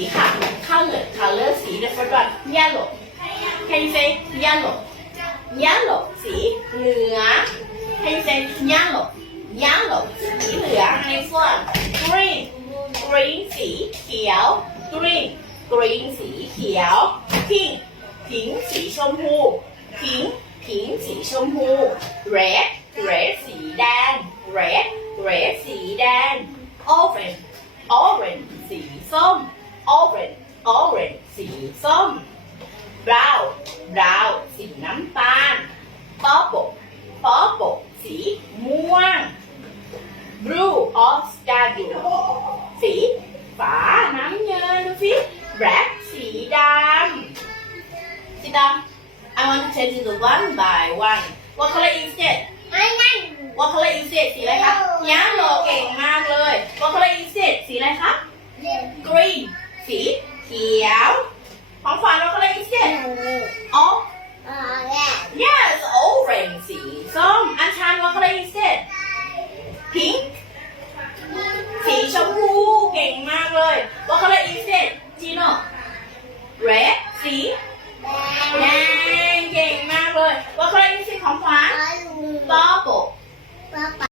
สีค่ะ color color สี the first one yellow can you say yellow yellow สีเหลือง can you say yellow yellow สีเหลือง next one green green สีเขียว green green สีเขียว pink พิงสีชมพูพิงพิงสีชมพู red orange สีส้ม brown brown สีน้ำตาล purple purple สีม่วง blue of sky สีฟ้าน้ำเงินดูสิ black สีดำสีดำ I want to change it one by one what color instead ว่าเขาเลยอินเสียสีอะไรครับยาโลเก่งมากเลยว่าเขาเลยอินเสีสีอะไรครับ green สียวของฝาเราก็เลยเสียอ๋อ yes orange สีส้มอันชันว่าก็เลยเสีย pink สีชมพูเก่งมากเลยว่าก็เลยเสีจีโน่ red สีแดงเก่งมากเลยว่าก็เลยเสีของฟ้าน bubble